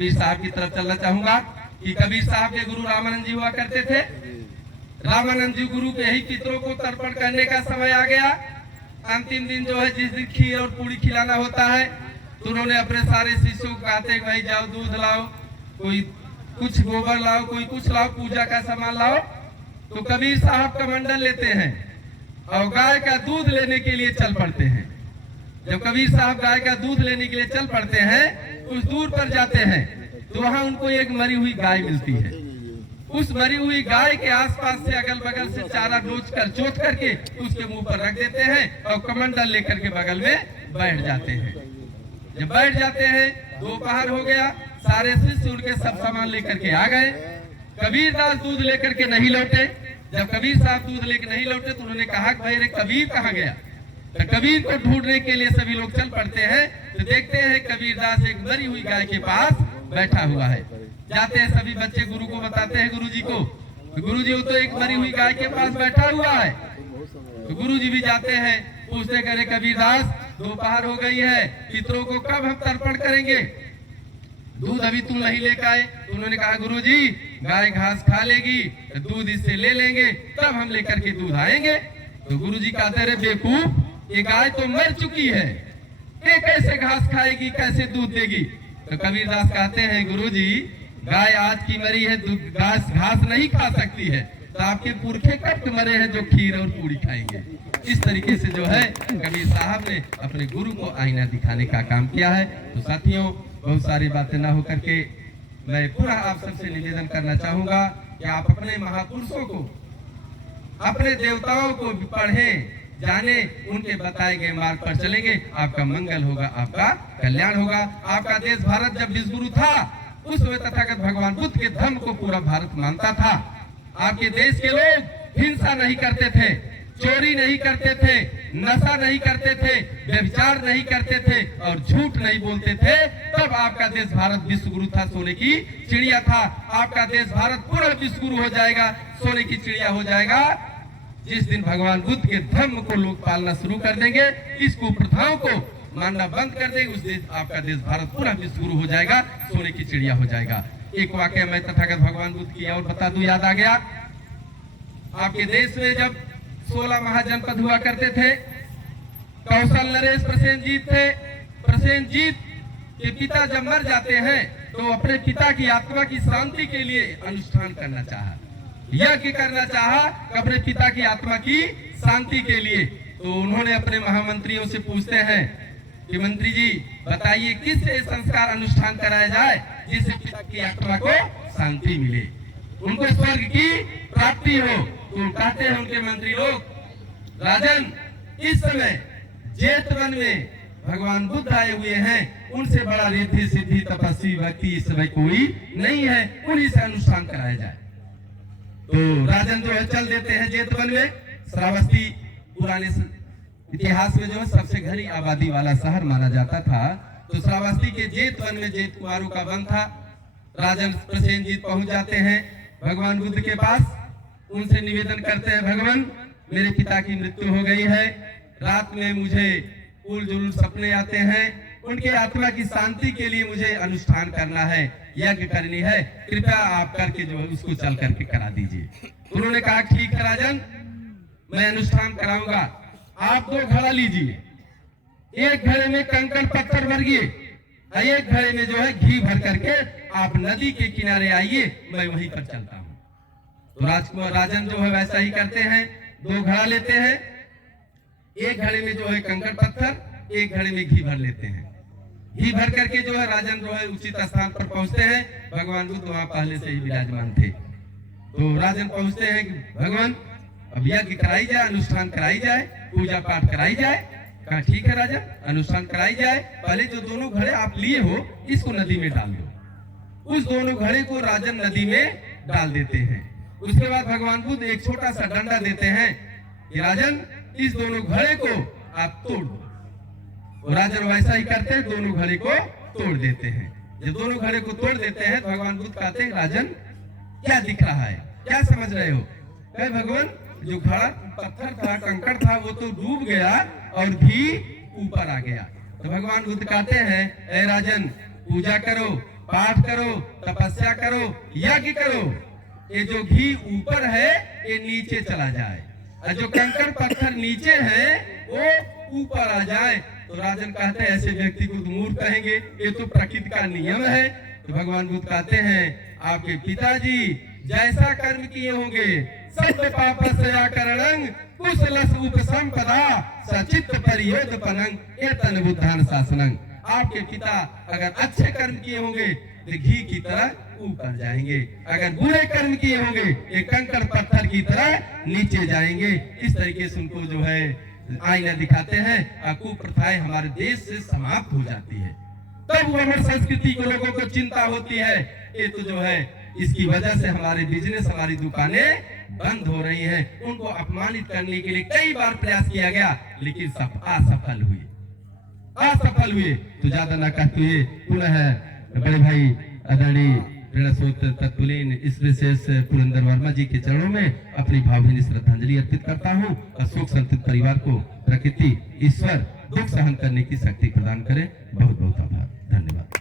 कबीर साहब की तरफ चलना चाहूंगा कि कबीर साहब के गुरु रामानंद जी हुआ करते थे। रामानंद जी गुरु के ही पितरों को तर्पण करने का समय आ गया। अंतिम दिन जो है जिस दिन खीर और पूरी खिलाना होता है, तो उन्होंने अपने सारे शिष्यों को कहते हैं भाई जाओ दूध लाओ, कोई कुछ गोबर लाओ, कोई कुछ लाओ, पूजा का सामान लाओ। तो कबीर साहब का मंडल लेते हैं और गाय का दूध लेने के लिए चल पड़ते हैं। जब कबीर साहब गाय का दूध लेने के लिए चल पड़ते हैं, कुछ दूर पर जाते हैं तो वहां उनको एक मरी हुई गाय मिलती है। उस मरी हुई गाय के आसपास से अगल बगल से चारा नोच कर चोट करके उसके मुंह पर रख देते हैं और कमंडल लेकर के बगल में बैठ जाते हैं। जब बैठ जाते हैं, दोपहर हो गया, सारे शिष्य उनके सब सामान लेकर के आ गए। कबीरदास दूध लेकर के नहीं लौटे। जब कबीर साहब दूध लेकर नहीं लौटे तो उन्होंने कहा कि भाई रे कबीर कहाँ गया। तो कबीर को ढूंढने के लिए सभी लोग चल पड़ते हैं। तो देखते हैं कबीरदास एक मरी हुई गाय के पास बैठा हुआ है। जाते हैं सभी बच्चे, गुरु को बताते हैं गुरुजी को, तो गुरुजी वो तो एक मरी हुई गाय के पास बैठा हुआ है। तो गुरुजी भी जाते हैं, पूछते करे कबीरदास दोपहर हो गई है, पितरों को कब हम तर्पण करेंगे, दूध अभी तुम नहीं लेकर आए। तो उन्होंने कहा गुरुजी गाय घास खा लेगी, दूध इससे ले लेंगे, तब हम लेकर के दूध आएंगे। तो गुरुजी कहते रहे बेवकूफ, ये गाय तो मर चुकी है, ये कैसे घास खाएगी, कैसे दूध देगी। तो कबीरदास कहते हैं गुरुजी गाय आज की मरी है, घास नहीं खा सकती है, तो आपके पुरखे कब मरे हैं जो खीर और पूरी खाएंगे। इस तरीके से जो है कबीर साहब ने अपने गुरु को आईना दिखाने का काम किया है। तो साथियों, बहुत सारी बातें ना होकर के मैं पूरा आप सबसे निवेदन करना चाहूंगा कि आप अपने महापुरुषों को, अपने देवताओं को पढ़ें, जाने, उनके बताए गए मार्ग पर चलेंगे, आपका मंगल होगा, आपका कल्याण होगा। आपका देश भारत जब विश्वगुरु था, उस समय तथागत भगवान बुद्ध के धर्म को पूरा भारत मानता था। आपके देश के लोग हिंसा नहीं करते थे, चोरी नहीं करते थे, नशा नहीं करते थे, व्यभिचार नहीं करते थे और झूठ नहीं बोलते थे। तब आपका देश भारत विश्वगुरु था, सोने की चिड़िया था। आपका देश भारत पूरा विश्वगुरु हो जाएगा, सोने की चिड़िया हो जाएगा जिस दिन भगवान बुद्ध के धर्म को लोग पालना शुरू कर देंगे, इस कुप्रथाओं को मानना बंद कर देंगे, उस दिन आपका देश भारत पूरा विश्वगुरु हो जाएगा, सोने की चिड़िया हो जाएगा। एक वाकया मैं तथागत भगवान बुद्ध की और बता दूं, याद आ गया। आपके देश में जब 16 महाजनपद हुआ करते थे, कौशल नरेश प्रसेनजीत थे। प्रसेनजीत के पिता जब मर जाते हैं तो अपने पिता की आत्मा की शांति के लिए अनुष्ठान करना चाहा, यज्ञ करना चाहा अपने पिता की आत्मा की शांति के लिए। तो उन्होंने अपने महामंत्रियों से पूछते हैं कि मंत्री जी बताइए किस संस्कार अनुष्ठान कराया जाए जिससे पिता की आत्मा को शांति मिले, उनको स्वर्ग की प्राप्ति हो। तो कहते हैं उनके मंत्री लोग, राजन इस समय जेठ वन में भगवान बुद्ध आए हुए हैं, उनसे बड़ा रिद्धि सिद्धि तपस्वी व्यक्ति इस समय कोई नहीं है, उन्हीं से अनुष्ठान कराया जाए। तो राजन जो है चल देते हैं जेठ वन में। श्रावस्ती पुराने इतिहास में जो है सबसे घनी आबादी वाला शहर माना जाता था। तो श्रावस्ती के जेठ वन में जेठ कुमारों का वन था। राजन प्रसेनजीत पहुंच जाते हैं भगवान बुद्ध के पास, उनसे निवेदन करते हैं भगवान मेरे पिता की मृत्यु हो गई है, रात में मुझे उल जुल सपने आते हैं, उनके आत्मा की शांति के लिए मुझे अनुष्ठान करना है, यज्ञ करनी है, कृपया आप करके जो है उसको चल करके करा दीजिए। उन्होंने कहा ठीक है राजन, मैं अनुष्ठान कराऊंगा, आप 2 घड़ा लीजिए, एक घड़े में कंकड़ पत्थर भरिए, एक घड़े में जो है घी भर करके आप नदी के किनारे आइए, मैं वहीं पर चलता हूँ। तो राजकुमार राजन जो है वैसा ही करते हैं, 2 घड़ा लेते हैं, एक घड़े में जो है कंकड़ पत्थर, एक घड़े में घी भर लेते हैं। घी भर करके जो है राजन जो है उचित स्थान पर पहुंचते हैं। भगवान बुद्ध वहां पहले से ही विराजमान थे। तो राजन पहुंचते हैं कि भगवान अब यज्ञ कराई जाए, अनुष्ठान कराई जाए, पूजा पाठ कराई जाए। कहा ठीक है राजन, अनुष्ठान कराई जाए, पहले जो 2 घड़े आप लिए हो इसको नदी में डाल दो। उस 2 घड़े को राजन नदी में डाल देते हैं। उसके बाद भगवान बुद्ध एक छोटा सा डंडा देते हैं कि राजन इस 2 घड़े को आप तोड़ दो। और राजन वैसा ही करते हैं, 2 घड़े को तोड़ देते हैं। जब 2 घड़े को तोड़ देते हैं भगवान बुद्ध कहते हैं राजन क्या दिख रहा है, क्या समझ रहे हो। कहे भगवान जो घड़ा पत्थर था, कंकड़ था, वो तो डूब गया और घी ऊपर आ गया। तो भगवान बुद्ध कहते हैं ए राजन पूजा करो, पाठ करो, तपस्या करो, यज्ञ करो, ये जो घी ऊपर है ये नीचे चला जाए और जो कंकड़ पत्थर नीचे है वो ऊपर आ जाए। तो राजन कहते हैं ऐसे व्यक्ति को मूर्ख कहेंगे, ये तो प्रकृति का नियम है। तो भगवान बुद्ध कहते हैं आपके पिताजी जैसा कर्म किए होंगे सब पापस्य करणं कुशलस उपसंपदा सचित्त परियोधपनं एतन बुद्धान शासनं। आपके पिता अगर अच्छे कर्म किए होंगे तो घी की तरह ऊपर जाएंगे, अगर बुरे कर्म किए होंगे ये कंकड़ पत्थर की तरह नीचे जाएंगे। इस तरीके से उनको जो है आईना दिखाते हैं, कुप्रथाएं हमारे देश से समाप्त हो जाती है। तब हमारी संस्कृति को लोगों को चिंता होती है। ये तो जो है इसकी वजह से हमारे बिजनेस, हमारी दुकानें बंद हो रही हैं। उनको अपमानित करने के लिए कई बार प्रयास किया गया लेकिन सब असफल हुए। तो ज्यादा न कहते हुए पुनः बड़े भाई आदरणीय प्रेरणास्रोत तत्कुलीन इस विशेष पुरंदर वर्मा जी के चरणों में अपनी भावभीनी श्रद्धांजलि अर्पित करता हूँ और शोक संतप्त परिवार को प्रकृति ईश्वर दुख सहन करने की शक्ति प्रदान करे। बहुत बहुत आभार, धन्यवाद।